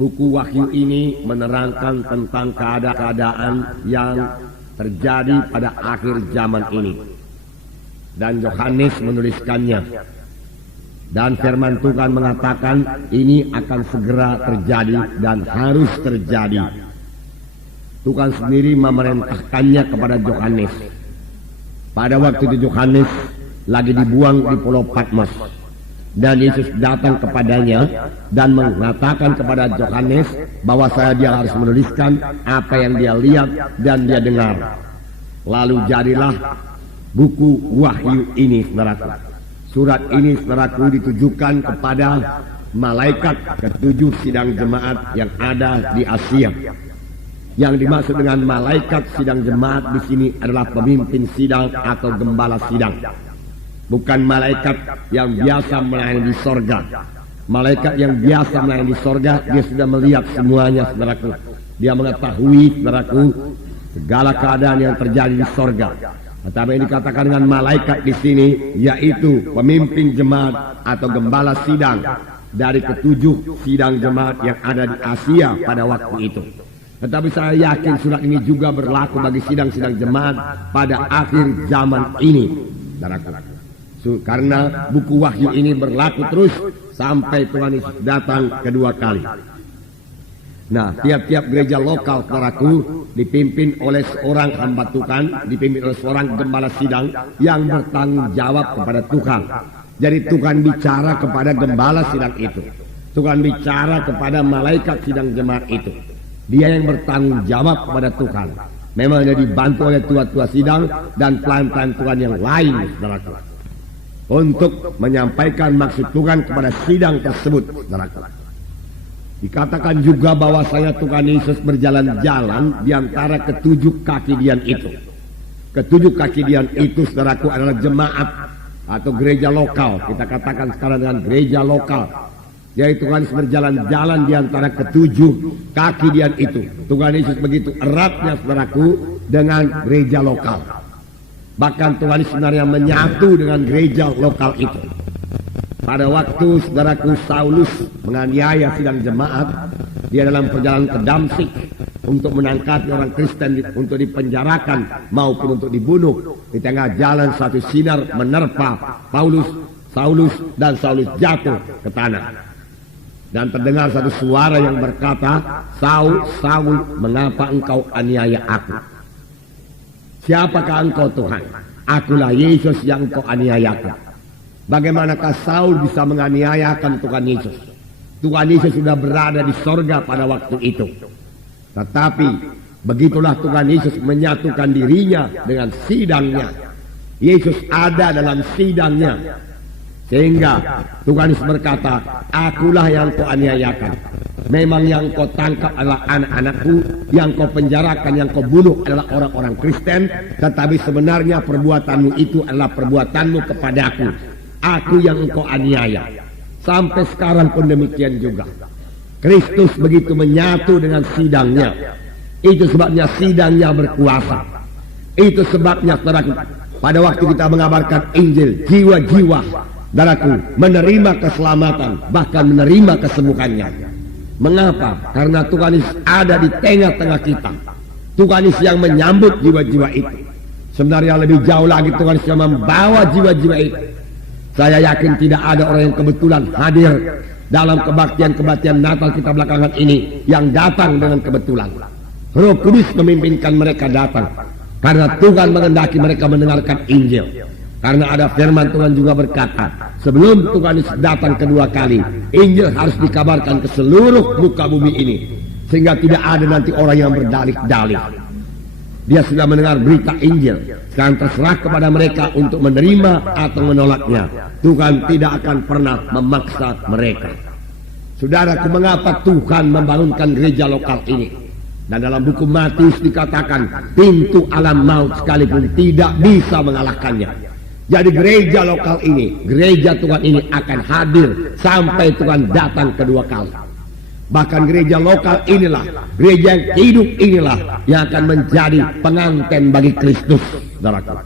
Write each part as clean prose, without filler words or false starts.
Buku Wahyu ini menerangkan tentang keadaan yang terjadi pada akhir zaman ini. Dan Yohanes menuliskannya. Dan firman Tuhan mengatakan ini akan segera terjadi dan harus terjadi. Tuhan sendiri memerintahkannya kepada Yohanes. Pada waktu itu Yohanes lagi dibuang di Pulau Patmos. Dan Yesus datang kepadanya dan mengatakan kepada Yohanes bahwa dia harus menuliskan apa yang dia lihat dan dia dengar. Lalu jadilah buku Wahyu ini, saudaraku. Surat ini, saudaraku, ditujukan kepada malaikat ketujuh sidang jemaat yang ada di Asia. Yang dimaksud dengan malaikat sidang jemaat di sini adalah pemimpin sidang atau gembala sidang. Bukan malaikat yang biasa melayani di sorga. Malaikat yang biasa melayani di sorga, dia sudah melihat semuanya, saudaraku. Dia mengetahui, saudaraku, segala keadaan yang terjadi di sorga. Tetapi yang dikatakan dengan malaikat di sini, yaitu pemimpin jemaat atau gembala sidang dari ketujuh sidang jemaat yang ada di Asia pada waktu itu. Tetapi saya yakin surat ini juga berlaku bagi sidang-sidang jemaat pada akhir zaman ini, saudaraku. Karena buku Wahyu ini berlaku terus sampai Tuhan Yesus datang kedua kali. Nah, tiap-tiap gereja lokal, saudaraku, dipimpin oleh seorang hamba Tuhan, dipimpin oleh seorang gembala sidang yang bertanggung jawab kepada Tuhan. Jadi Tuhan bicara kepada gembala sidang itu. Tuhan bicara kepada malaikat sidang jemaat itu. Dia yang bertanggung jawab kepada Tuhan. Memang dia dibantu oleh tua-tua sidang dan pelayan-pelayan Tuhan yang lain, saudaraku, untuk menyampaikan maksud Tuhan kepada sidang tersebut, saudaraku. Dikatakan juga bahwasanya Tuhan Yesus berjalan-jalan di antara ketujuh kaki dian itu. Ketujuh kaki dian itu, saudaraku, adalah jemaat atau gereja lokal. Kita katakan sekarang dengan gereja lokal. Yaitu Tuhan Yesus berjalan-jalan di antara ketujuh kaki dian itu. Tuhan Yesus begitu eratnya, saudaraku, dengan gereja lokal. Bahkan Tuhan Yesus sebenarnya menyatu dengan gereja lokal itu. Pada waktu, saudaraku, Saulus menganiaya sidang jemaat, dia dalam perjalanan ke Damsyik untuk menangkap orang Kristen untuk dipenjarakan maupun untuk dibunuh. Di tengah jalan satu sinar menerpa Saulus, dan Saulus jatuh ke tanah. Dan terdengar satu suara yang berkata, Saul, Saul, mengapa engkau aniaya aku? Siapakah engkau, Tuhan? Akulah Yesus yang engkau aniayakan. Bagaimanakah Saul bisa menganiayakan Tuhan Yesus? Tuhan Yesus sudah berada di sorga pada waktu itu. Tetapi begitulah Tuhan Yesus menyatukan dirinya dengan sidangnya. Yesus ada dalam sidangnya. Sehingga Tuhan Yesus berkata, akulah yang kau aniayakan. Memang yang kau tangkap adalah anak-anakku, yang kau penjarakan, yang kau bunuh adalah orang-orang Kristen. Tetapi sebenarnya perbuatanmu itu adalah perbuatanmu kepadaku. Aku yang engkau aniaya. Sampai sekarang pun demikian juga. Kristus begitu menyatu dengan sidangnya. Itu sebabnya sidangnya berkuasa. Itu sebabnya, saudaraku, pada waktu kita mengabarkan Injil, jiwa-jiwa, saudaraku, menerima keselamatan, bahkan menerima kesembuhannya. Mengapa? Karena Tuhan Yesus ada di tengah-tengah kita. Tuhan Yesus yang menyambut jiwa-jiwa itu. Sebenarnya lebih jauh lagi Tuhan Yesus yang membawa jiwa-jiwa itu. Saya yakin tidak ada orang yang kebetulan hadir dalam kebaktian-kebaktian Natal kita belakangan ini yang datang dengan kebetulan. Roh Kudus memimpinkan mereka datang karena Tuhan menghendaki mereka mendengarkan Injil. Karena ada firman Tuhan juga berkata, sebelum Tuhan Yesus datang kedua kali, Injil harus dikabarkan ke seluruh muka bumi ini, sehingga tidak ada nanti orang yang berdalih-dalih. Dia sudah mendengar berita Injil. Sekarang terserah kepada mereka untuk menerima atau menolaknya. Tuhan tidak akan pernah memaksa mereka. Saudaraku, mengapa Tuhan membangunkan gereja lokal ini? Dan dalam buku Matius dikatakan, pintu alam maut sekalipun tidak bisa mengalahkannya. Jadi gereja lokal ini, gereja Tuhan ini akan hadir sampai Tuhan datang kedua kali. Bahkan gereja lokal inilah, gereja yang hidup inilah yang akan menjadi pengantin bagi Kristus, saudaraku.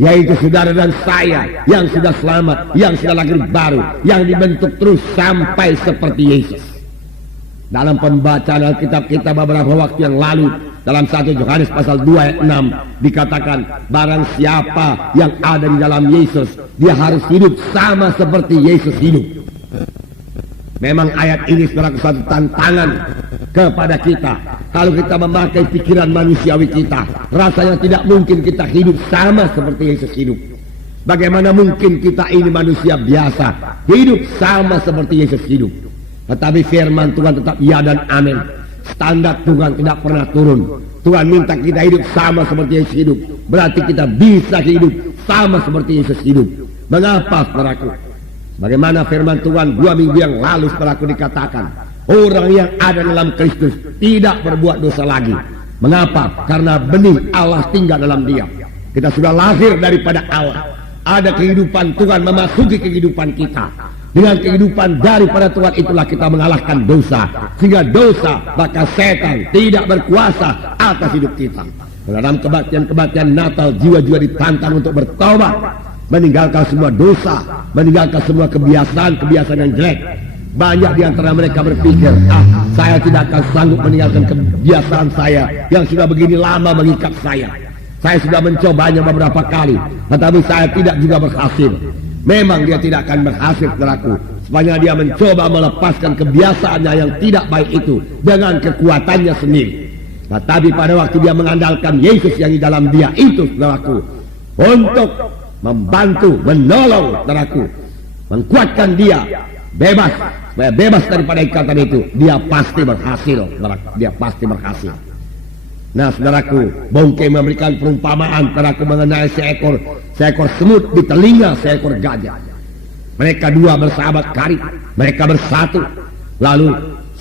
Yaitu saudara dan saya yang sudah selamat, yang sudah lahir baru, yang dibentuk terus sampai seperti Yesus. Dalam pembacaan Alkitab kita beberapa waktu yang lalu, dalam 1 Yohanes pasal 2 ayat 6 dikatakan, barang siapa yang ada di dalam Yesus, dia harus hidup sama seperti Yesus hidup. Memang ayat ini sebagai satu tantangan kepada kita. Kalau kita memakai pikiran manusiawi kita, rasanya tidak mungkin kita hidup sama seperti Yesus hidup. Bagaimana mungkin kita ini manusia biasa hidup sama seperti Yesus hidup? Tetapi firman Tuhan tetap ya dan amin. Standar Tuhan tidak pernah turun. Tuhan minta kita hidup sama seperti Yesus hidup. Berarti kita bisa hidup sama seperti Yesus hidup. Mengapa, saudaraku? Bagaimana firman Tuhan 2 minggu yang lalu, saudaraku, dikatakan orang yang ada dalam Kristus tidak berbuat dosa lagi. Mengapa? Karena benih Allah tinggal dalam dia. Kita sudah lahir daripada Allah. Ada kehidupan Tuhan memasuki kehidupan kita. Dengan kehidupan daripada Tuhan itulah kita mengalahkan dosa. Sehingga dosa, maka setan tidak berkuasa atas hidup kita. Dalam kebaktian-kebaktian Natal, jiwa-jiwa ditantang untuk bertobat, meninggalkan semua dosa, meninggalkan semua kebiasaan-kebiasaan yang jelek. Banyak di antara mereka berpikir, saya tidak akan sanggup meninggalkan kebiasaan saya yang sudah begini lama mengikat saya. Saya sudah mencobanya beberapa kali, tetapi saya tidak juga berhasil. Memang dia tidak akan berhasil, saudaraku, sepanjang dia mencoba melepaskan kebiasaannya yang tidak baik itu dengan kekuatannya sendiri. Tetapi pada waktu dia mengandalkan Yesus yang di dalam dia itu, saudaraku, untuk membantu, menolong, saudaraku, mengkuatkan dia bebas, supaya bebas daripada ikatan itu, dia pasti berhasil, saudaraku. Dia pasti berhasil. Nah, saudaraku, Bongke memberikan perumpamaan, saudaraku, mengenai seekor semut di telinga seekor gajah. Mereka dua bersahabat karib, mereka bersatu. Lalu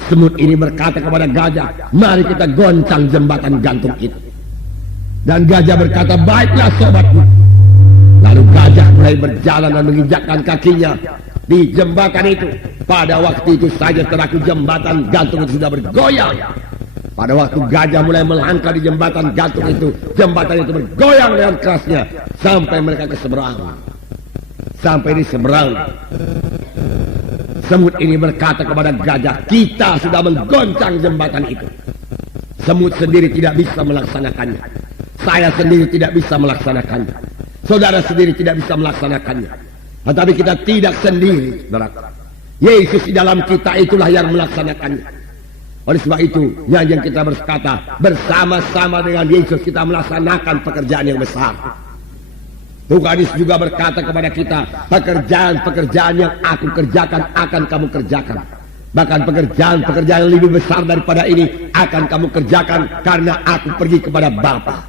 semut ini berkata kepada gajah, mari kita goncang jembatan gantung itu. Dan gajah berkata, baiklah sobatku. Lalu gajah mulai berjalan dan menginjakkan kakinya di jembatan itu. Pada waktu itu saja, saudaraku, jembatan gantung itu sudah bergoyang. Pada waktu gajah mulai melangkah di jembatan gantung itu, jembatan itu bergoyang dengan kerasnya sampai mereka ke seberang. Sampai di seberang, semut ini berkata kepada gajah, kita sudah menggoncang jembatan itu. Semut sendiri tidak bisa melaksanakannya. Saya sendiri tidak bisa melaksanakannya. Saudara sendiri tidak bisa melaksanakannya. Tetapi kita tidak sendiri, saudara. Yesus di dalam kita itulah yang melaksanakannya. Oleh sebab itu, nyanyian kita berkata, bersama-sama dengan Yesus kita melaksanakan pekerjaan yang besar. Tuhan Yesus juga berkata kepada kita, pekerjaan-pekerjaan yang aku kerjakan akan kamu kerjakan. Bahkan pekerjaan-pekerjaan yang lebih besar daripada ini akan kamu kerjakan karena aku pergi kepada Bapa.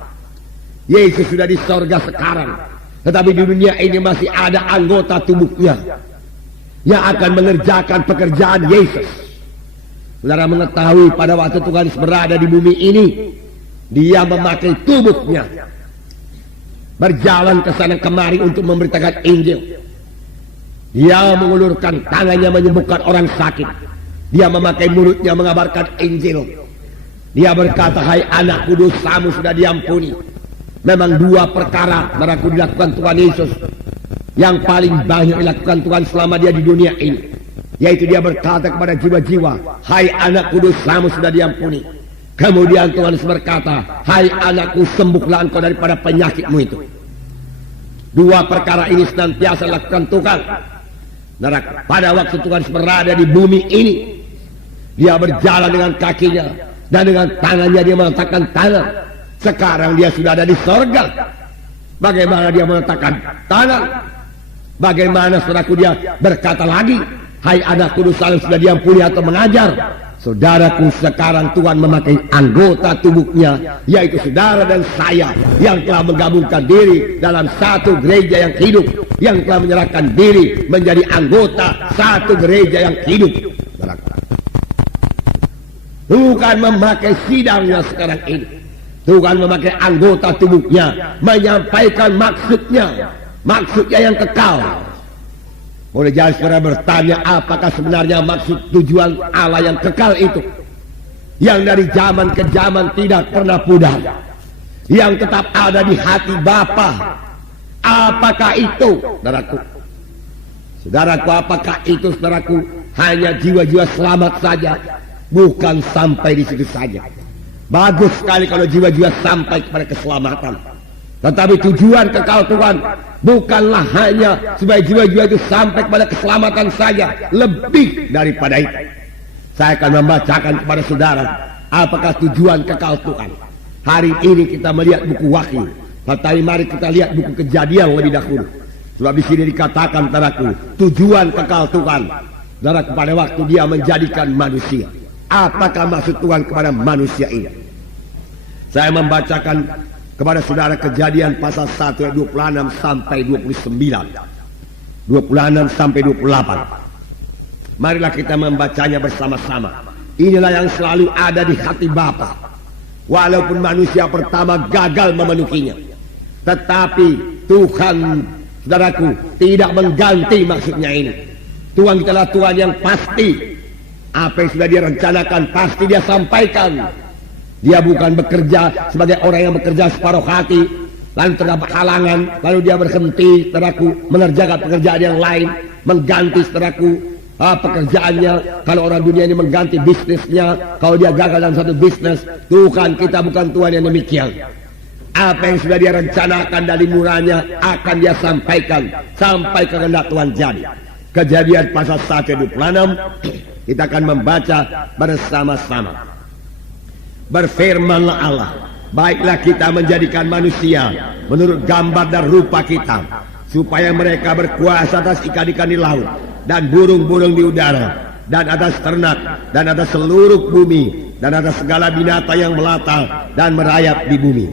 Yesus sudah di sorga sekarang, tetapi di dunia ini masih ada anggota tubuhnya yang akan mengerjakan pekerjaan Yesus. Saudara mengetahui pada waktu Tuhan Yesus berada di bumi ini, dia memakai tubuhnya berjalan ke sana kemari untuk memberitakan Injil. Dia mengulurkan tangannya menyembuhkan orang sakit. Dia memakai mulutnya mengabarkan Injil. Dia berkata, hai anakku, dosamu sudah diampuni. Memang dua perkara yang dilakukan Tuhan Yesus yang paling banyak dilakukan Tuhan selama dia di dunia ini, yaitu dia berkata kepada jiwa-jiwa, hai anakku, dosamu sudah diampuni. Kemudian Tuhan Yesus berkata, hai anakku, sembuhlah engkau daripada penyakitmu itu. Dua perkara ini senantiasa dilakukan Tuhan. Pada waktu Tuhan Yesus berada di bumi ini, dia berjalan dengan kakinya dan dengan tangannya dia meletakkan tangan. Sekarang dia sudah ada di sorga. Bagaimana dia meletakkan tangan? Bagaimana, saudaraku, dia berkata lagi, hai anakku, dosamu sudah diampuni atau mengajar? Saudaraku, sekarang Tuhan memakai anggota tubuhnya, yaitu saudara dan saya, yang telah menggabungkan diri dalam satu gereja yang hidup, yang telah menyerahkan diri menjadi anggota satu gereja yang hidup. Tuhan memakai sidangnya sekarang ini. Tuhan memakai anggota tubuhnya menyampaikan maksudnya yang kekal. Boleh jadi saudara bertanya, apakah sebenarnya maksud tujuan Allah yang kekal itu, yang dari zaman ke zaman tidak pernah pudar, yang tetap ada di hati Bapa? Apakah itu, saudaraku? Saudaraku, apakah itu, saudaraku, hanya jiwa-jiwa selamat saja bukan sampai di situ saja. Bagus sekali kalau jiwa-jiwa sampai kepada keselamatan. Tetapi tujuan kekal Tuhan bukanlah hanya supaya jiwa-jiwa itu sampai kepada keselamatan saja. Lebih daripada itu. Saya akan membacakan kepada saudara apakah tujuan kekal Tuhan. Hari ini kita melihat buku Wahyu. Tetapi mari kita lihat buku Kejadian lebih dahulu. Sebab di sini dikatakan saudaraku, tujuan kekal Tuhan saudara pada waktu dia menjadikan manusia. Apakah maksud Tuhan kepada manusia ini? Saya membacakan kepada saudara Kejadian pasal 1 ayat 26 sampai 29. 26 sampai 28. Marilah kita membacanya bersama-sama. Inilah yang selalu ada di hati Bapa. Walaupun manusia pertama gagal memenuhinya, tetapi Tuhan, saudaraku, tidak mengganti maksudnya ini. Tuhan kita adalah Tuhan yang pasti. Apa yang sudah dia rencanakan pasti dia sampaikan. Dia bukan bekerja sebagai orang yang bekerja separuh hati, lalu terdapat halangan, lalu dia berhenti, saudaraku, mengerjakan pekerjaan yang lain, mengganti, saudaraku, pekerjaannya. Kalau orang dunia ini mengganti bisnisnya, kalau dia gagal dalam satu bisnis. Tuhan kita bukan Tuhan yang demikian. Apa yang sudah dia rencanakan dari murahnya akan dia sampaikan sampai kehendak Tuhan jadi. Kejadian pasal 1 ayat 26 kita akan membaca bersama-sama. Berfirmanlah Allah, baiklah kita menjadikan manusia menurut gambar dan rupa kita, supaya mereka berkuasa atas ikan-ikan di laut, dan burung-burung di udara, dan atas ternak, dan atas seluruh bumi, dan atas segala binatang yang melata dan merayap di bumi.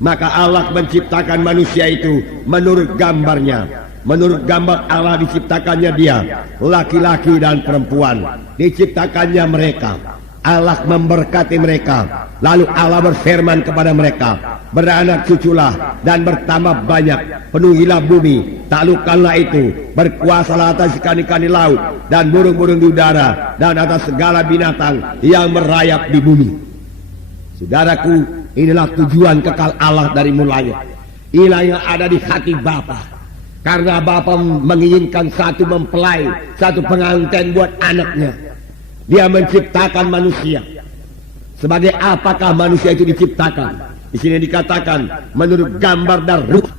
Maka Allah menciptakan manusia itu menurut gambarnya. Menurut gambar Allah diciptakannya dia, laki-laki dan perempuan diciptakannya mereka. Allah memberkati mereka. Lalu Allah berfirman kepada mereka, beranak cuculah dan bertambah banyak, penuhilah bumi, taklukkanlah itu, berkuasalah atas ikan-ikan di laut dan burung-burung di udara, dan atas segala binatang yang merayap di bumi. Saudaraku, inilah tujuan kekal Allah dari mulanya. Inilah yang ada di hati Bapa. Karena Bapa menginginkan satu mempelai, satu pengantin buat anaknya. Dia menciptakan manusia. Sebagai apakah manusia itu diciptakan? Di sini dikatakan menurut gambar dan rupa.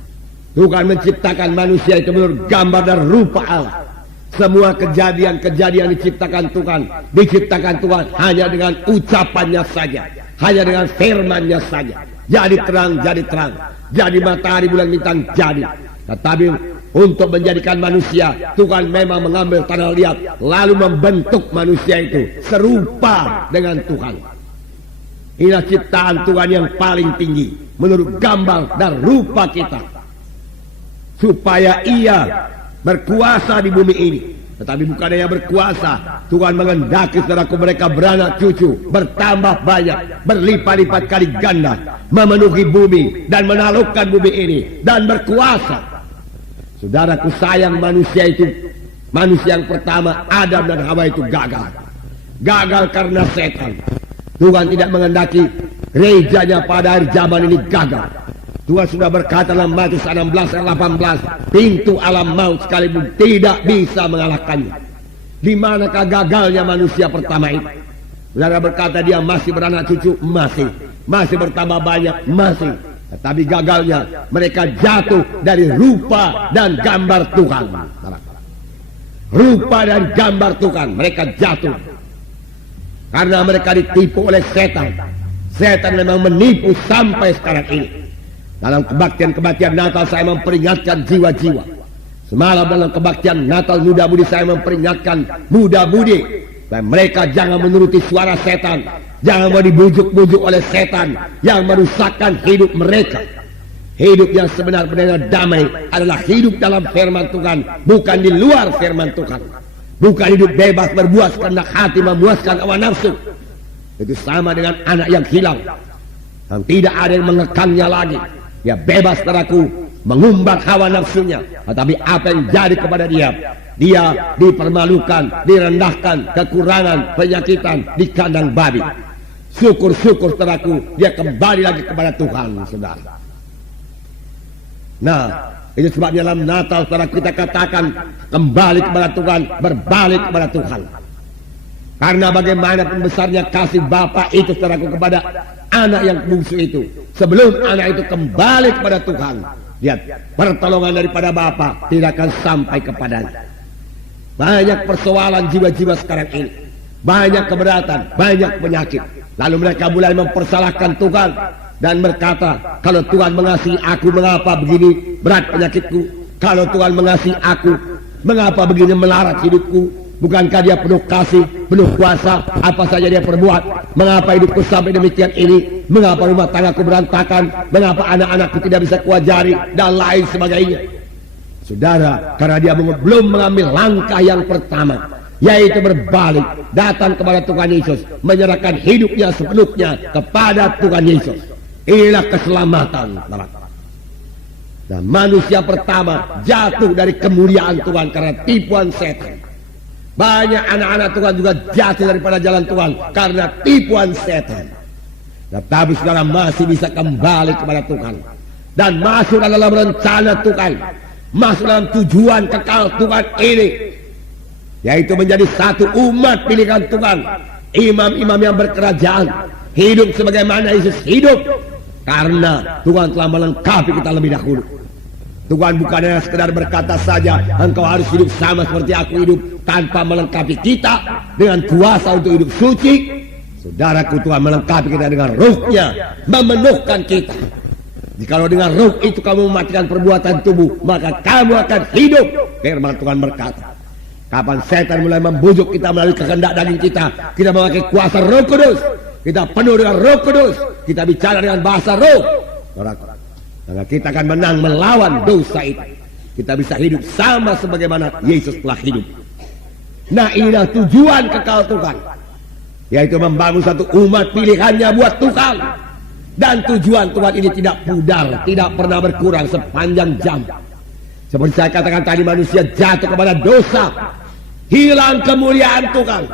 Tuhan menciptakan manusia itu menurut gambar dan rupa Allah. Semua kejadian-kejadian diciptakan Tuhan hanya dengan ucapannya saja, hanya dengan firman-Nya saja. Jadi terang, jadi terang. Jadi matahari, bulan, bintang, jadi. Tetapi untuk menjadikan manusia, Tuhan memang mengambil tanah liat, lalu membentuk manusia itu serupa dengan Tuhan. Inilah ciptaan Tuhan yang paling tinggi menurut gambar dan rupa kita, supaya ia berkuasa di bumi ini. Tetapi bukan hanya berkuasa, Tuhan menghendaki saudaraku mereka beranak cucu, bertambah banyak, berlipat-lipat kali ganda, memenuhi bumi dan menaklukkan bumi ini, dan berkuasa. Saudaraku sayang, manusia itu, manusia yang pertama Adam dan Hawa itu gagal. Gagal karena setan. Tuhan tidak menghendaki gerejanya pada hari zaman ini gagal. Tuhan sudah berkata dalam Matius 16 ayat 18, pintu alam maut sekalipun tidak bisa mengalahkannya. Di manakah gagalnya manusia pertama itu? Saudara berkata dia masih beranak cucu, masih bertambah banyak, masih. Tetapi gagalnya mereka jatuh dari rupa dan gambar Tuhan. Rupa dan gambar Tuhan mereka jatuh karena mereka ditipu oleh setan. Setan memang menipu sampai sekarang ini. Dalam kebaktian Natal saya memperingatkan jiwa-jiwa. Semalam dalam kebaktian Natal muda-mudi saya memperingatkan muda-mudi supaya mereka jangan menuruti suara setan, jangan mau dibujuk-bujuk oleh setan yang merusakkan hidup mereka. Hidup yang sebenar-benarnya damai adalah hidup dalam firman Tuhan, bukan di luar firman Tuhan. Bukan hidup bebas berbuat kehendak hati, memuaskan hawa nafsu. Itu sama dengan anak yang hilang, yang tidak ada yang mengekangnya lagi. Dia bebas, saudaraku, mengumbar hawa nafsunya. Tetapi apa yang jadi kepada dia? Dia dipermalukan, direndahkan, kekurangan, penyakitan di kandang babi. Syukur-syukur, saudaraku, dia kembali lagi kepada Tuhan, saudara. Nah, itu sebabnya dalam Natal, saudara, kita katakan kembali kepada Tuhan, berbalik kepada Tuhan. Karena bagaimanapun besarnya kasih Bapa itu saudaraku kepada anak yang bungsu itu, sebelum anak itu kembali kepada Tuhan, lihat, pertolongan daripada Bapa tidak akan sampai kepadanya. Banyak persoalan jiwa-jiwa sekarang ini, banyak keberatan, banyak penyakit. Lalu mereka mulai mempersalahkan Tuhan dan berkata, kalau Tuhan mengasihi aku, mengapa begini berat penyakitku? Kalau Tuhan mengasihi aku, mengapa begini melarat hidupku? Bukankah dia penuh kasih, penuh kuasa, apa saja dia perbuat? Mengapa hidupku sampai demikian ini? Mengapa rumah tanggaku berantakan? Mengapa anak-anakku tidak bisa kuajari? Dan lain sebagainya. Saudara, karena dia belum mengambil langkah yang pertama, yaitu berbalik, datang kepada Tuhan Yesus, menyerahkan hidupnya sepenuhnya kepada Tuhan Yesus. Inilah keselamatan. Nah, manusia pertama jatuh dari kemuliaan Tuhan karena tipuan setan. Banyak anak-anak Tuhan juga jatuh daripada jalan Tuhan karena tipuan setan. Tetapi saudara masih bisa kembali kepada Tuhan dan masuk dalam rencana Tuhan, masuk dalam tujuan kekal Tuhan ini, yaitu menjadi satu umat pilihan Tuhan, imam-imam yang berkerajaan, hidup sebagaimana Yesus hidup, karena Tuhan telah melengkapi kita lebih dahulu. Tuhan bukan hanya sekedar berkata saja, engkau harus hidup sama seperti aku hidup, tanpa melengkapi kita dengan kuasa untuk hidup suci. Saudaraku, Tuhan melengkapi kita dengan ruhnya, memenuhkan kita. Jikalau dengan ruh itu kamu mematikan perbuatan tubuh, maka kamu akan hidup. Firman Tuhan berkata, kapan setan mulai membujuk kita melalui kehendak daging kita memakai kuasa Roh Kudus, kita penuh dengan Roh Kudus, kita bicara dengan bahasa roh, maka kita akan menang melawan dosa itu. Kita bisa hidup sama sebagaimana Yesus telah hidup. Nah, inilah tujuan kekal Tuhan, yaitu membangun satu umat pilihannya buat Tuhan. Dan tujuan Tuhan ini tidak pudar, tidak pernah berkurang sepanjang jam. Seperti saya katakan tadi, manusia jatuh kepada dosa, hilang kemuliaan Tuhan.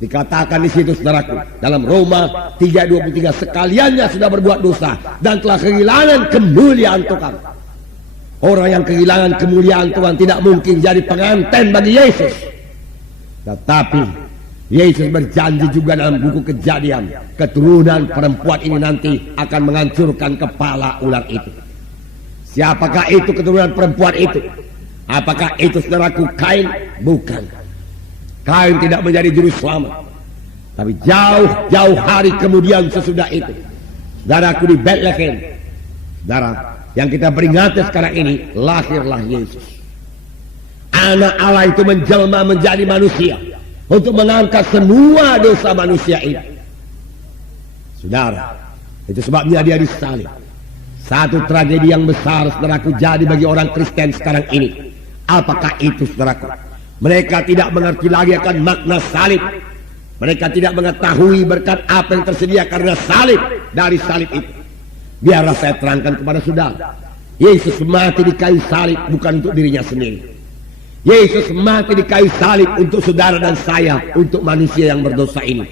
Dikatakan di situ saudaraku, dalam Roma 3:23, sekaliannya sudah berbuat dosa dan telah kehilangan kemuliaan Tuhan. Orang yang kehilangan kemuliaan Tuhan tidak mungkin jadi pengantin bagi Yesus. Tetapi Yesus berjanji juga dalam buku Kejadian, keturunan perempuan ini nanti akan menghancurkan kepala ular itu. Siapakah itu keturunan perempuan itu? Apakah itu saudaraku Kain? Bukan. Kain tidak menjadi juru selamat. Tapi jauh-jauh hari kemudian sesudah itu, saudaraku, di Bethlehem, saudara, yang kita peringati sekarang ini, lahirlah Yesus. Anak Allah itu menjelma menjadi manusia untuk mengangkat semua dosa manusia ini. Saudara, itu sebabnya dia disalib. Satu tragedi yang besar, saudaraku, jadi bagi orang Kristen sekarang ini. Apakah itu, saudaraku? Mereka tidak mengerti lagi akan makna salib. Mereka tidak mengetahui berkat apa yang tersedia karena salib. Dari salib itu, biarlah saya terangkan kepada saudara, Yesus mati di kayu salib bukan untuk dirinya sendiri. Yesus mati di kayu salib untuk saudara dan saya, untuk manusia yang berdosa ini,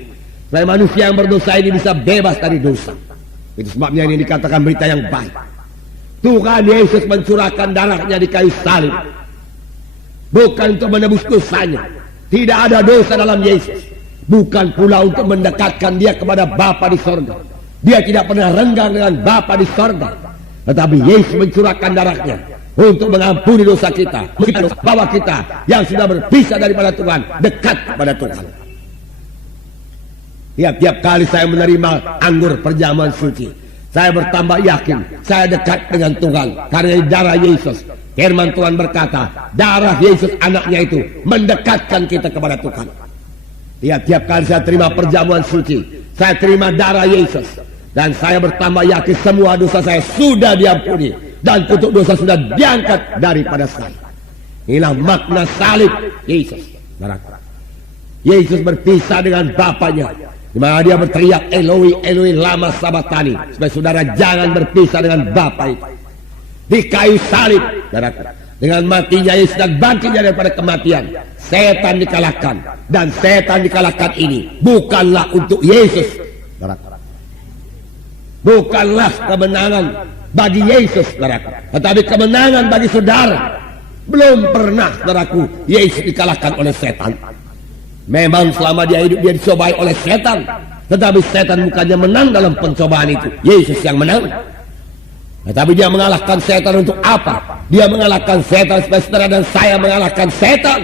supaya manusia yang berdosa ini bisa bebas dari dosa. Itu sebabnya ini dikatakan berita yang baik. Tuhan Yesus mencurahkan darahnya di kayu salib bukan untuk menebus dosanya. Tidak ada dosa dalam Yesus. Bukan pula untuk mendekatkan dia kepada Bapa di sorga. Dia tidak pernah renggang dengan Bapa di sorga. Tetapi Yesus mencurahkan darahnya untuk mengampuni dosa kita, bahwa kita yang sudah berpisah daripada Tuhan dekat kepada Tuhan. Tiap-tiap kali saya menerima anggur perjamuan suci, saya bertambah yakin saya dekat dengan Tuhan karena darah Yesus. Firman Tuhan berkata, darah Yesus anaknya itu mendekatkan kita kepada Tuhan. Tiap-tiap kali saya terima perjamuan suci, saya terima darah Yesus, dan saya bertambah yakin semua dosa saya sudah diampuni dan kutuk dosa sudah diangkat daripada saya. Inilah makna salib Yesus. Yesus berpisah dengan Bapanya, di mana dia berteriak, Eloi, Eloi, lama sabatani, supaya saudara jangan berpisah dengan Bapa itu. Di kayu salib, dengan matinya Yesus dan bangkitnya daripada kematian, setan dikalahkan. Dan setan dikalahkan ini bukanlah untuk Yesus, bukanlah kemenangan bagi Yesus, tetapi kemenangan bagi saudara. Belum pernah, saudaraku, Yesus dikalahkan oleh setan. Memang selama dia hidup dia dicobai oleh setan, tetapi setan bukannya menang dalam pencobaan itu. Yesus yang menang. Tetapi dia mengalahkan setan untuk apa? Dia mengalahkan setan supaya saudara dan saya mengalahkan setan.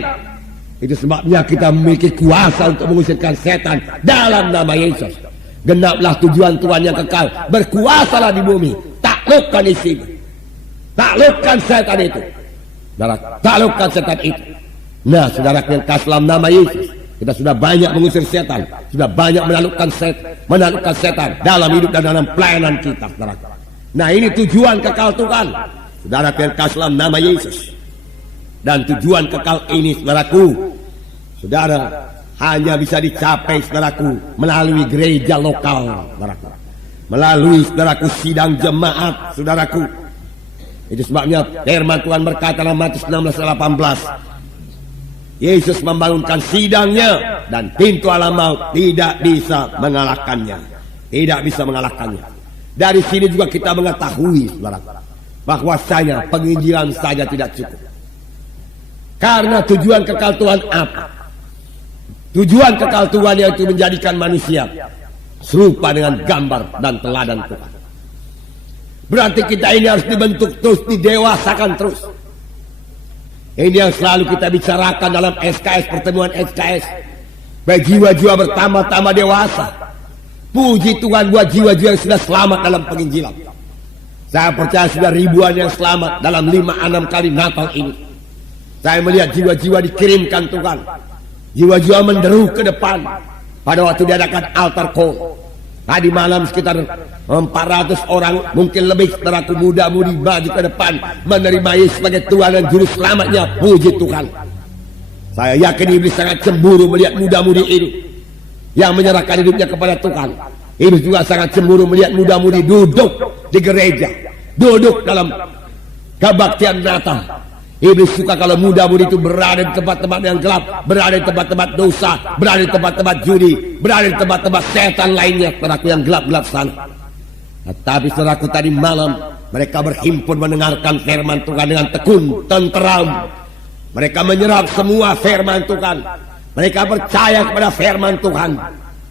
Itu sebabnya kita memiliki kuasa untuk mengusirkan setan dalam nama Yesus. Genaplah tujuan Tuhan yang kekal. Berkuasalah di bumi. Taklukkan isinya. Taklukkan setan itu. Saudara, taklukkan setan itu. Nah, saudara yang kasih dalam nama Yesus, kita sudah banyak mengusir setan, sudah banyak menaklukkan setan dalam hidup dan dalam pelayanan kita, saudara. Nah, ini tujuan kekal Tuhan, saudara yang kasih dalam nama Yesus. Dan tujuan kekal ini, saudaraku, saudara, hanya bisa dicapai, saudaraku, melalui gereja lokal, saudaraku. Melalui, saudaraku, sidang jemaat, saudaraku. Itu sebabnya firman Tuhan berkata dalam Matius 16:18, Yesus membangunkan sidangnya dan pintu alam maut tidak bisa mengalahkannya. Tidak bisa mengalahkannya. Dari sini juga kita mengetahui, saudara, bahwasanya penginjilan saja tidak cukup. Karena tujuan kekal Tuhan apa? Tujuan kekal Tuhan yaitu menjadikan manusia serupa dengan gambar dan teladan Tuhan. Berarti kita ini harus dibentuk terus, didewasakan terus. Ini yang selalu kita bicarakan dalam SKS, pertemuan SKS. Baik jiwa-jiwa bertambah-tambah dewasa. Puji Tuhan buat jiwa-jiwa yang sudah selamat dalam penginjilan. Saya percaya sudah ribuan yang selamat dalam 5-6 kali Natal ini. Saya melihat jiwa-jiwa dikirimkan Tuhan. Jiwa-jiwa menderu ke depan pada waktu diadakan altar call. Tadi malam sekitar 400 orang, mungkin lebih, saudaraku, muda-mudi maju ke depan menerima Yesus sebagai Tuhan dan Juru Selamatnya. Puji Tuhan. Saya yakin iblis sangat cemburu melihat muda-mudi ini yang menyerahkan hidupnya kepada Tuhan. Iblis juga sangat cemburu melihat muda-mudi duduk di gereja, duduk dalam kebaktian Natal. Iblis suka kalau muda-mudi itu berada di tempat-tempat yang gelap, berada di tempat-tempat dosa, berada di tempat-tempat judi, berada di tempat-tempat setan lainnya, saudaraku, yang gelap-gelap sana. Tetapi saudaraku, tadi malam mereka berhimpun mendengarkan firman Tuhan dengan tekun, tenteram. Mereka menyerap semua firman Tuhan. Mereka percaya kepada firman Tuhan.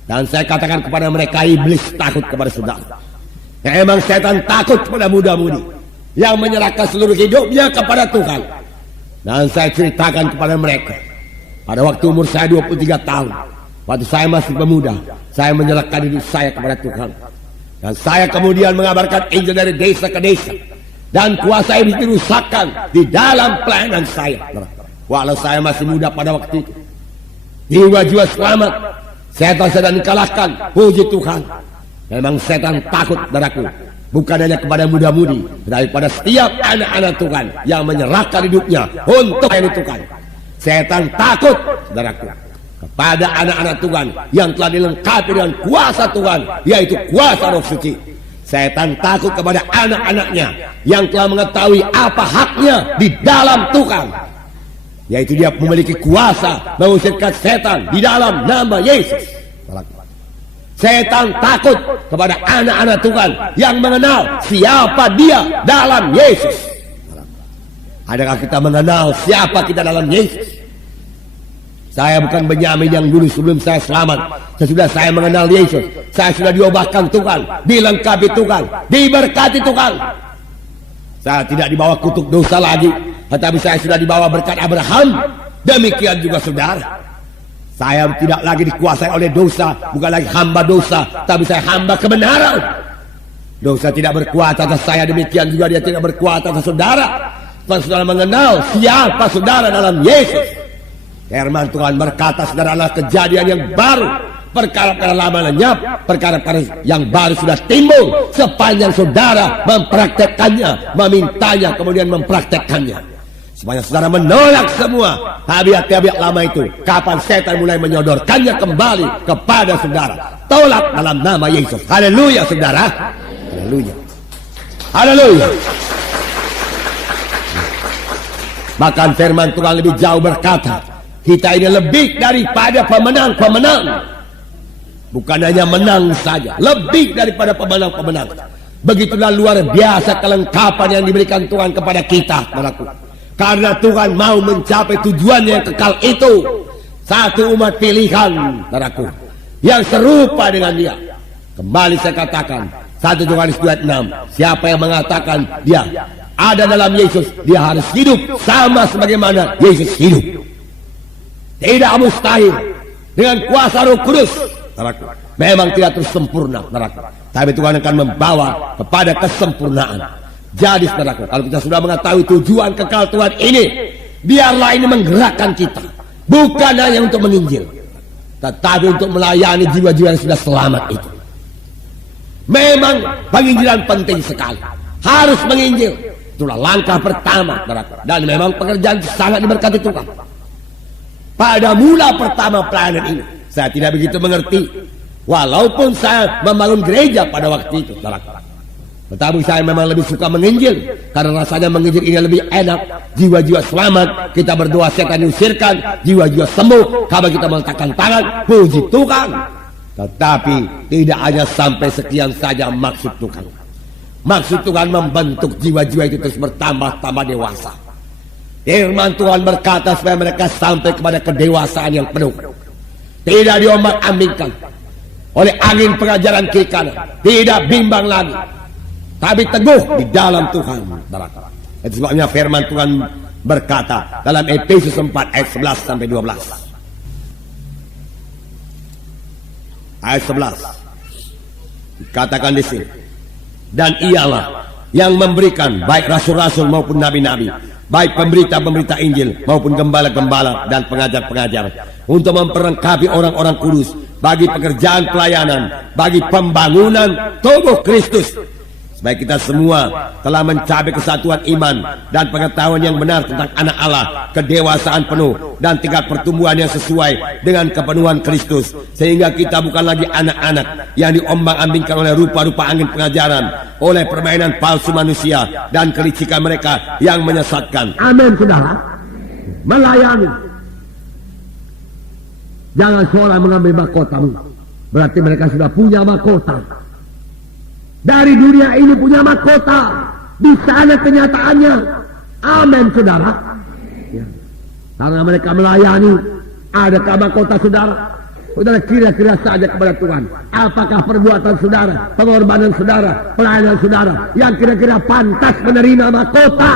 Dan saya katakan kepada mereka, iblis takut kepada saudara. Ya, emang setan takut kepada muda-mudi yang menyerahkan seluruh hidupnya kepada Tuhan. Dan saya ceritakan kepada mereka, pada waktu umur saya 23 tahun, waktu saya masih pemuda, saya menyerahkan hidup saya kepada Tuhan. Dan saya kemudian mengabarkan Injil dari desa ke desa. Dan kuasa ini dirusakkan di dalam pelayanan saya. Walau saya masih muda pada waktu itu, jiwa-jiwa selamat, setan sedang dikalahkan. Puji Tuhan. Memang setan takut, saudaraku, bukan hanya kepada muda-mudi, tetapi pada setiap anak-anak Tuhan yang menyerahkan hidupnya untuk melayani Tuhan. Setan takut, saudaraku, kepada anak-anak Tuhan yang telah dilengkapi dengan kuasa Tuhan, yaitu kuasa Roh Suci. Setan takut kepada anak-anaknya yang telah mengetahui apa haknya di dalam Tuhan, yaitu dia memiliki kuasa mengusirkan setan di dalam nama Yesus. Setan takut kepada anak-anak Tuhan yang mengenal siapa dia dalam Yesus. Adakah kita mengenal siapa kita dalam Yesus? Saya bukan Benyamin yang dulu sebelum saya selamat. Sesudah saya mengenal Yesus, saya sudah diubahkan Tuhan, dilengkapi Tuhan, diberkati Tuhan. Saya tidak dibawa kutuk dosa lagi, tetapi saya sudah dibawa berkat Abraham. Demikian juga saudara. Saya tidak lagi dikuasai oleh dosa, bukan lagi hamba dosa, tapi saya hamba kebenaran. Dosa tidak berkuasa atas saya, demikian juga dia tidak berkuasa atas saudara. Kalau saudara mengenal siapa saudara dalam Yesus, firman Tuhan berkata, saudara, adalah kejadian yang baru. Perkara-perkara lama lenyap, perkara-perkara yang baru sudah timbul sepanjang saudara mempraktekkannya, memintanya, kemudian mempraktekkannya. Supaya saudara menolak semua tabiat-tabiat lama itu. Kapan setan mulai menyodorkannya kembali kepada saudara, tolak dalam nama Yesus. Haleluya, saudara. Haleluya. Haleluya. Bahkan firman Tuhan lebih jauh berkata, kita ini lebih daripada pemenang-pemenang. Bukan hanya menang saja, lebih daripada pemenang-pemenang. Begitulah luar biasa kelengkapan yang diberikan Tuhan kepada kita, saudaraku. Karena Tuhan mau mencapai tujuannya yang kekal itu. satu umat pilihan, saudaraku, yang serupa dengan dia. Kembali saya katakan, 1 Yohanes 2:6, siapa yang mengatakan dia ada dalam Yesus, dia harus hidup sama sebagaimana Yesus hidup. Tidak mustahil dengan kuasa Roh Kudus, saudaraku. Memang tidak terus sempurna, saudaraku, tapi Tuhan akan membawa kepada kesempurnaan. Jadi saudaraku, kalau kita sudah mengetahui tujuan kekal Tuhan ini, biarlah ini menggerakkan kita, bukan hanya untuk menginjil, tetapi untuk melayani jiwa-jiwa yang sudah selamat itu. Memang penginjilan penting sekali, harus menginjil. Itulah langkah pertama, saudaraku. Dan memang pekerjaan sangat diberkati Tuhan. Pada mula pertama pelayanan ini, saya tidak begitu mengerti, walaupun saya membangun gereja pada waktu itu, saudaraku. Tetapi saya memang lebih suka menginjil, karena rasanya menginjil ini lebih enak. Jiwa-jiwa selamat, kita berdoa setan diusirkan, jiwa-jiwa sembuh kalau kita meletakkan tangan, puji Tuhan. Tetapi tidak hanya sampai sekian saja maksud Tuhan. Maksud Tuhan membentuk jiwa-jiwa itu terus bertambah-tambah dewasa. Firman Tuhan berkata supaya mereka sampai kepada kedewasaan yang penuh, tidak diombang-ambingkan oleh angin pengajaran kiri kanan, tidak bimbang lagi, tapi teguh di dalam Tuhan. Itu sebabnya firman Tuhan berkata dalam Efesus 4 ayat 11 sampai 12. Ayat 11 dikatakan di sini, dan ialah yang memberikan baik rasul-rasul maupun nabi-nabi, baik pemberita-pemberita Injil maupun gembala-gembala dan pengajar-pengajar, untuk memperlengkapi orang-orang kudus bagi pekerjaan pelayanan, bagi pembangunan tubuh Kristus, supaya kita semua telah mencapai kesatuan iman dan pengetahuan yang benar tentang anak Allah, kedewasaan penuh dan tingkat pertumbuhan yang sesuai dengan kepenuhan Kristus, sehingga kita bukan lagi anak-anak yang diombang-ambingkan oleh rupa-rupa angin pengajaran, oleh permainan palsu manusia dan kelicikan mereka yang menyesatkan. Amin, saudara. Melayani. Jangan seorang mengambil mahkotamu, berarti mereka sudah punya mahkota. Dari dunia ini punya mahkota, di sana kenyataannya. Amin, saudara. Ya. Karena mereka melayani, adakah mahkota saudara? Saudara kira-kira saja kepada Tuhan, apakah perbuatan saudara, pengorbanan saudara, pelayanan saudara yang kira-kira pantas menerima mahkota?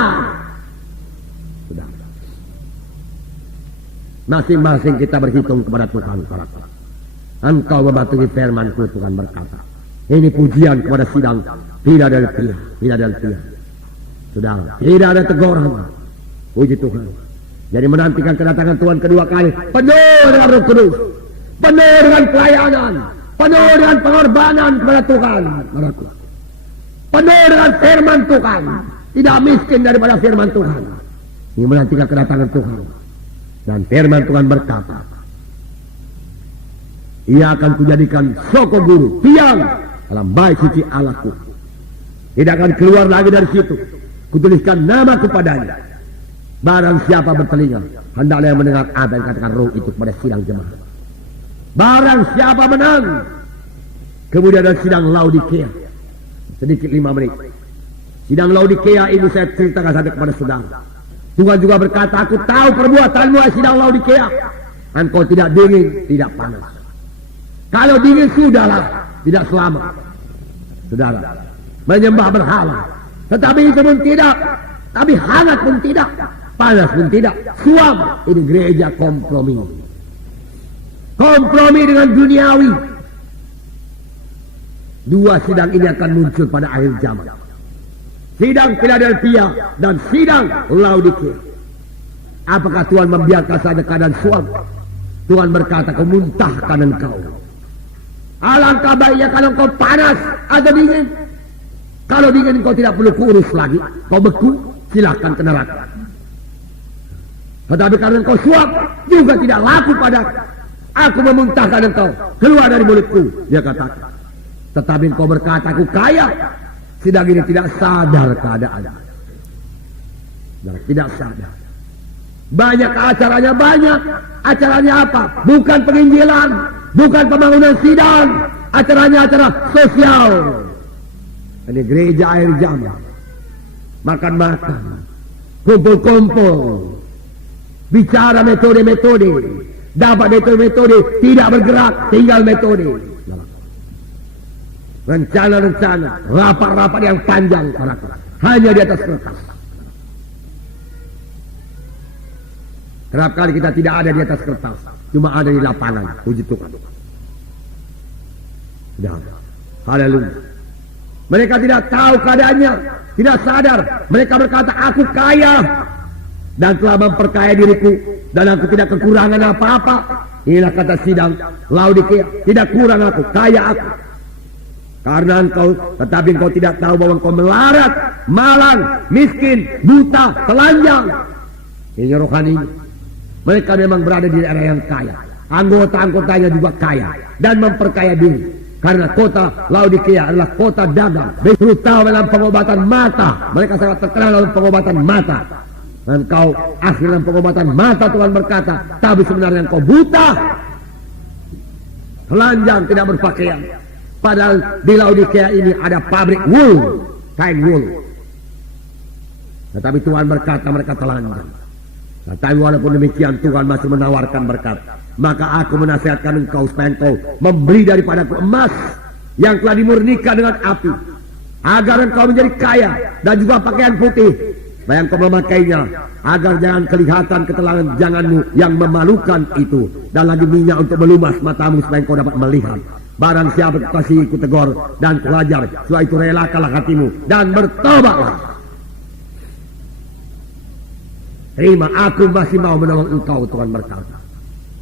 Saudara, masing-masing kita berhitung kepada Tuhan. Engkau mematuhi firman-Ku, Tuhan berkata. Ini pujian kepada sidang, tidak ada pria, tidak ada pria. Saudara, tidak ada teguran. Puji Tuhan. Jadi menantikan kedatangan Tuhan kedua kali, penuh dengan Roh Kudus, penuh dengan pelayanan, penuh dengan pengorbanan kepada Tuhan. Penuh dengan firman Tuhan, tidak miskin daripada firman Tuhan. Ini menantikan kedatangan Tuhan. Dan firman Tuhan berkata, Ia akan kujadikan soko guru, tiang dalam bait suci Allahku. Tidak akan keluar lagi dari situ. Kutuliskan nama kepadanya. Barang siapa bertelinga, hendaklah yang mendengar apa yang katakan Roh itu kepada sidang jemaat. Barang siapa menang. Kemudian ada sidang Laodikea. Sedikit 5 menit. Sidang Laodikea ini saya ceritakan saja kepada saudara. Tuhan juga berkata, aku tahu perbuatanmu, sidang Laodikea. Engkau tidak dingin, tidak panas. Kalau dingin sudahlah, tidak selamat. Saudara, menyembah berhala. Tetapi itu pun tidak. Tapi hangat pun tidak. Panas pun tidak. Suam. Ini gereja kompromi. Kompromi dengan duniawi. Dua sidang ini akan muncul pada akhir zaman. Sidang Philadelphia dan sidang Laodikea. Apakah Tuhan membiarkan saja keadaan suam? Tuhan berkata, kau muntahkan engkau. Alangkah baiknya kalau kau panas atau dingin. Kalau dingin kau tidak perlu kurus lagi. Kau beku, silahkan ke neraka. Tetapi karena kau suap, juga tidak laku pada aku memuntahkan engkau keluar dari mulutku, dia katakan. Tetapi kau berkata, aku kaya. Sidang ini tidak sadar keadaan. Tidak sadar. Banyak acaranya, banyak. Acaranya apa? Bukan penginjilan, bukan pembangunan sidang. Acaranya acara sosial. Ini gereja akhir zaman. Makan-makan, kumpul-kumpul, bicara metode-metode, Dapat metode-metode tidak bergerak, tinggal metode. Rencana-rencana, rapat-rapat yang panjang, hanya di atas kertas. Kerap kali kita tidak ada di atas kertas, cuma ada di lapangan. Puji Tuhan. Sudah. Haleluya. Mereka tidak tahu keadaannya, tidak sadar. Mereka berkata, aku kaya dan telah memperkaya diriku, dan aku tidak kekurangan apa-apa. Inilah kata sidang Laodikia, tidak kurang aku, kaya aku. Karena engkau, tetapi engkau tidak tahu bahwa engkau melarat, malang, miskin, buta, telanjang. Ini rohani. Mereka memang berada di daerah yang kaya. Anggota-anggotanya juga kaya dan memperkaya diri. Karena kota Laodikia adalah kota dagang, terutama dalam pengobatan mata. Mereka sangat terkenal dalam pengobatan mata. Dan kau akhir dalam pengobatan mata, Tuhan berkata, tapi sebenarnya engkau buta, telanjang, tidak berpakaian. Padahal di Laodikia ini ada pabrik wool, kain wool. Tetapi Tuhan berkata mereka telanjang. Tapi walaupun demikian Tuhan masih menawarkan berkat. Maka aku menasihatkan engkau supaya engkau memberi daripadaku emas yang telah dimurnikan dengan api, agar engkau menjadi kaya, dan juga pakaian putih supaya engkau memakainya, agar jangan kelihatan ketelanjanganmu yang memalukan itu, dan lagi minyak untuk melumas matamu supaya engkau dapat melihat. Barang siapa kekasihku tegur dan kuajar, supaya itu relakanlah hatimu dan bertobatlah. Terima, aku masih mau menolong engkau, Tuhan berkata.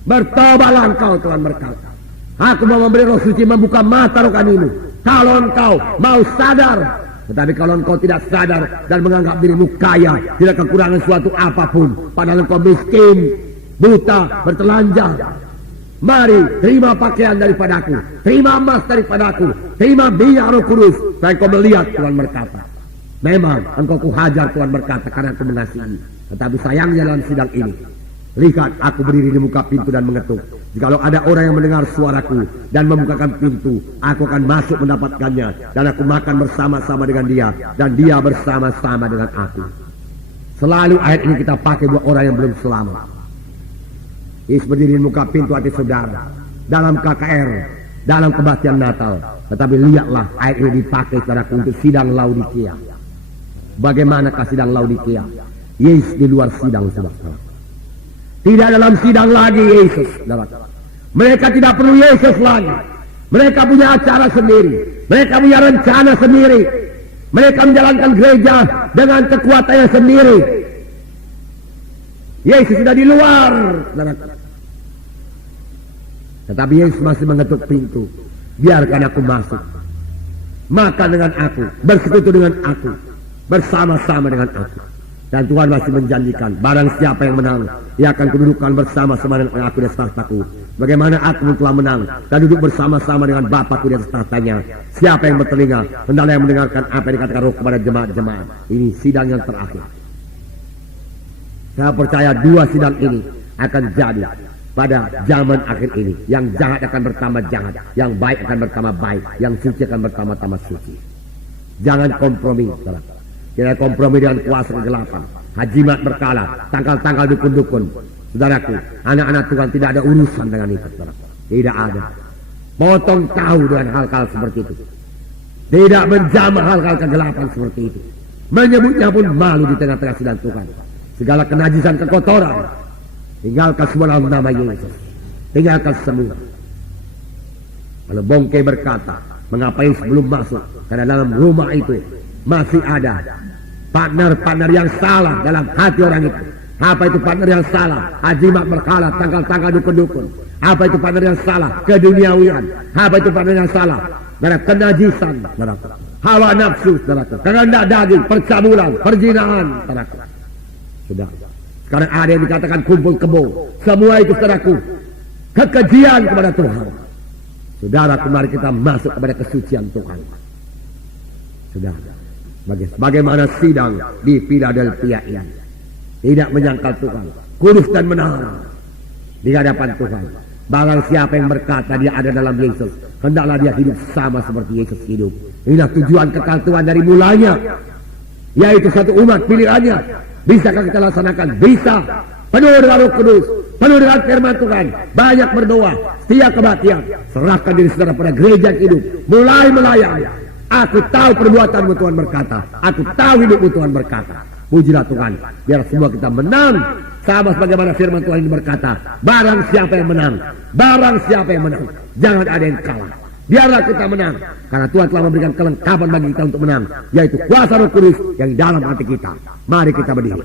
Bertobatlah engkau, Tuhan berkata. Aku mau memberi roh suci membuka mata rohanimu. Kalau engkau mau sadar. Tetapi kalau engkau tidak sadar dan menganggap dirimu kaya, tidak kekurangan suatu apapun, padahal engkau miskin, buta, bertelanjang. Mari, terima pakaian daripadaku, terima emas daripadaku, terima minyak Roh Kudus, supaya engkau melihat, Tuhan berkata. Memang engkau kuhajar, Tuhan berkata, karena aku mengasihi. Tetapi sayangnya dalam sidang ini, lihat aku berdiri di muka pintu dan mengetuk. Jikalau ada orang yang mendengar suaraku dan membukakan pintu, aku akan masuk mendapatkannya, dan aku makan bersama-sama dengan dia, dan dia bersama-sama dengan aku. Selalu ayat ini kita pakai buat orang yang belum selamat. Yesus berdiri di muka pintu hati saudara, dalam KKR, dalam kebaktian Natal. Tetapi lihatlah ayat ini dipakai saudaraku untuk sidang Laodikia. Bagaimanakah sidang Laodikia? Yesus di luar sidang, saudara. Tidak dalam sidang lagi Yesus, saudara. Mereka tidak perlu Yesus lagi. Mereka punya acara sendiri. Mereka punya rencana sendiri. Mereka menjalankan gereja dengan kekuatannya sendiri. Yesus sudah di luar, saudara. Tetapi Yesus masih mengetuk pintu. Biarkan aku masuk. Makan dengan aku, bersekutu dengan aku, bersama-sama dengan aku. Dan Tuhan masih menjanjikan, barang siapa yang menang, ia akan kedudukan bersama-sama dengan aku di atas tahtaku. Bagaimana aku telah menang dan duduk bersama-sama dengan Bapakku di atas tahtanya. Siapa yang bertelinga, hendaklah yang mendengarkan apa yang dikatakan Roh kepada jemaat-jemaat. Ini sidang yang terakhir. Saya percaya dua sidang ini akan jadi pada zaman akhir ini. Yang jahat akan bertambah jahat, yang baik akan bertambah baik, yang suci akan bertambah-tambah suci. Jangan kompromi, saudara. Kita kompromi dengan kuasa kegelapan. Hajimat berkala, tanggal-tanggal dukun-dukun. Saudaraku, anak-anak Tuhan tidak ada urusan dengan itu, saudara. Tidak ada. Potong tahu dengan hal-hal seperti itu. Tidak menjamah hal-hal kegelapan seperti itu. Menyebutnya pun malu di tengah-tengah sidang Tuhan. Segala kenajisan, kekotoran, tinggalkan semua dalam nama Yesus. Tinggalkan semua. Kalau Bongke berkata, mengapain sebelum masuk? Karena dalam rumah itu masih ada partner-partner yang salah dalam hati orang itu. Apa itu partner yang salah? Hajimat berkala, tanggal-tanggal dukun-dukun. Apa itu partner yang salah? Keduniawian. Apa itu partner yang salah? Karena kenajisan, saudara. Hawa nafsu, saudara. Kehendak daging, percabulan, perzinahan, saudara. Sudah. Sekarang ada yang dikatakan kumpul kebo. Semua itu, saudaraku, kekejian kepada Tuhan. Saudaraku, mari kita masuk kepada kesucian Tuhan. Sudah. Bagaimana sidang di Philadelphia ini tidak menyangkal Tuhan, kudus dan benar di hadapan Tuhan. Barang siapa yang berkata dia ada dalam Yesus, hendaklah dia hidup sama seperti Yesus hidup. Inilah tujuan kekal Tuhan dari mulanya, yaitu satu umat pilihannya. Bisakah kita laksanakan? Bisa. Penuh dengan Roh Kudus, penuh dengan firman Tuhan, banyak berdoa, setia kebaktian, serahkan diri saudara pada gereja yang hidup, mulai melayani. Aku tahu perbuatanmu, Tuhan berkata, aku tahu hidupmu, Tuhan berkata. Pujilah Tuhan, biar semua kita menang. Sama sebagaimana firman Tuhan ini berkata, barang siapa yang menang, barang siapa yang menang, jangan ada yang kalah. Biarlah kita menang, karena Tuhan telah memberikan kelengkapan bagi kita untuk menang, yaitu kuasa Roh Kudus yang di dalam hati kita. Mari kita berdiri.